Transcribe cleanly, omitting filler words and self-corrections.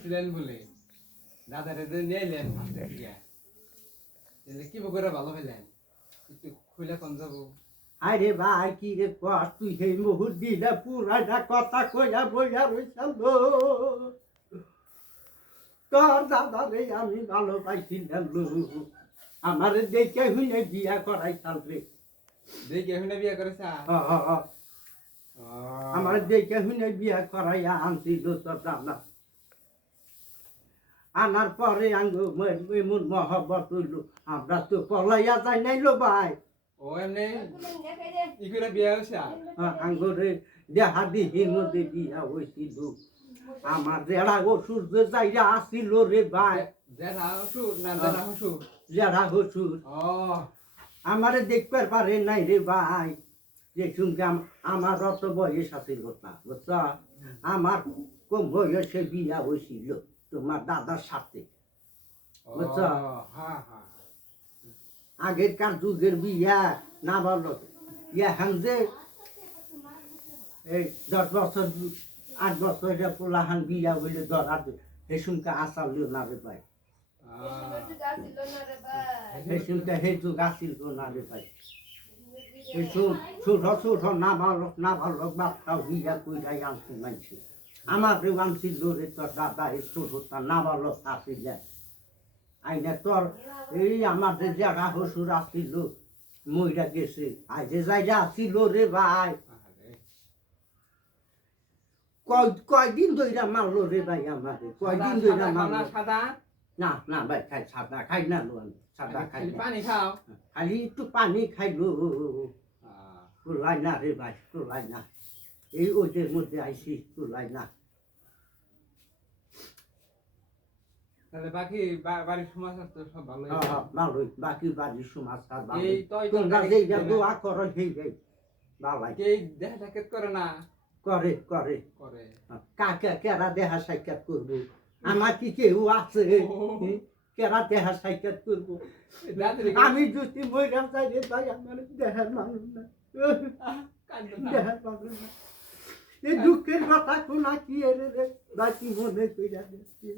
ছিলেন বলে দাদারে যে নিয়ে এলেন কি করে ভালো হইলেন একটু খুলে কম যাবো আরে ভাই কি রে কস তুই সেই মুহুর দিলে পুরাটা কথা কইয়া বইয়া রইছাল তোর দাদা রে আমি ভালো পাইছিলাম আমার দেখে হুইলে বিয়া করাইছাল রে দেখি এখন বিয়ে করেছা আমার দেখে হুইলে বিয়া করাইয়া আনছিল তোর দাদা আনার পরে আঙ্গু এমন মহব্বত হইল আমরা তো পলাইয়া যাই নাইলো ভাই ও এমনি ই করে বিয়ে হয়েছে আঙ্গুরে দেহা দিহির মধ্যে বিয়া হয়েছিল আমার জেড়া ওষুধ যে যাইরা আসিল রে ভাই জেঠা হসুর না জেঠা হসুর জেড়া ওষুধ ও আমারে দেখতে পারে নাই রে ভাই যে শুনকে আমার অত বয়স আছিল না বুঝছ আমার কম বয়সে বিয়া হয়েছিল তোমার দাদার সাথে বুঝছ আগেরকার যুগের বিয়া না বলো এখন যে এই 10 বছর 8 বছরের পোলাহান বিয়া বলে ধরা এই শুনকে আসালিও না রে ভাই এই শুনকে হে যুগ আসিল না রে ভাই এই ছোট ছোট না ভালো বাচ্চাও বিয়া কইরাই আনছে মানছে আমাকে আনছিল রে তোর দাদা এই ছোটটা না ভালো আসিল আইনা তোর এই আমাদের যারা হসুর আসছিল মইরা গেছে আজে যাইরা আসিল রে ভাই কয়দিন ধইরা মারলো রে ভাই আমাকে কয়দিন ধইরা মারলো সাদা না না ভাই খাই সাদা খাই না লো আমি সাদা খাই পানি খাও খালি একটু পানি খাইলো কুলাই না রে ভাই কুলাই না এই ওদের মধ্যে আইসি কুলাই না তাহলে বাকি বাড়ির সমাজ তো সব ভালো ভালোই বাকি বাড়ির সমাজ এই তোমরা যেইটা দোয়া করো সেইটাই ভালাই এই দেখা সাক্ষাৎ করে না করে করে করে কাকে কেরা দেহা সাক্ষাৎ করবো আমার কি কেউ আছে কেরা দেহা সাক্ষাৎ করবো আমি যদি মহিলাম চাই রে ভাই আমার দেহার মানুষ না দেহার মানুষ না এই দুঃখের কথা কোনা কি রে রে বাকি মনে কইরা দিচ্ছি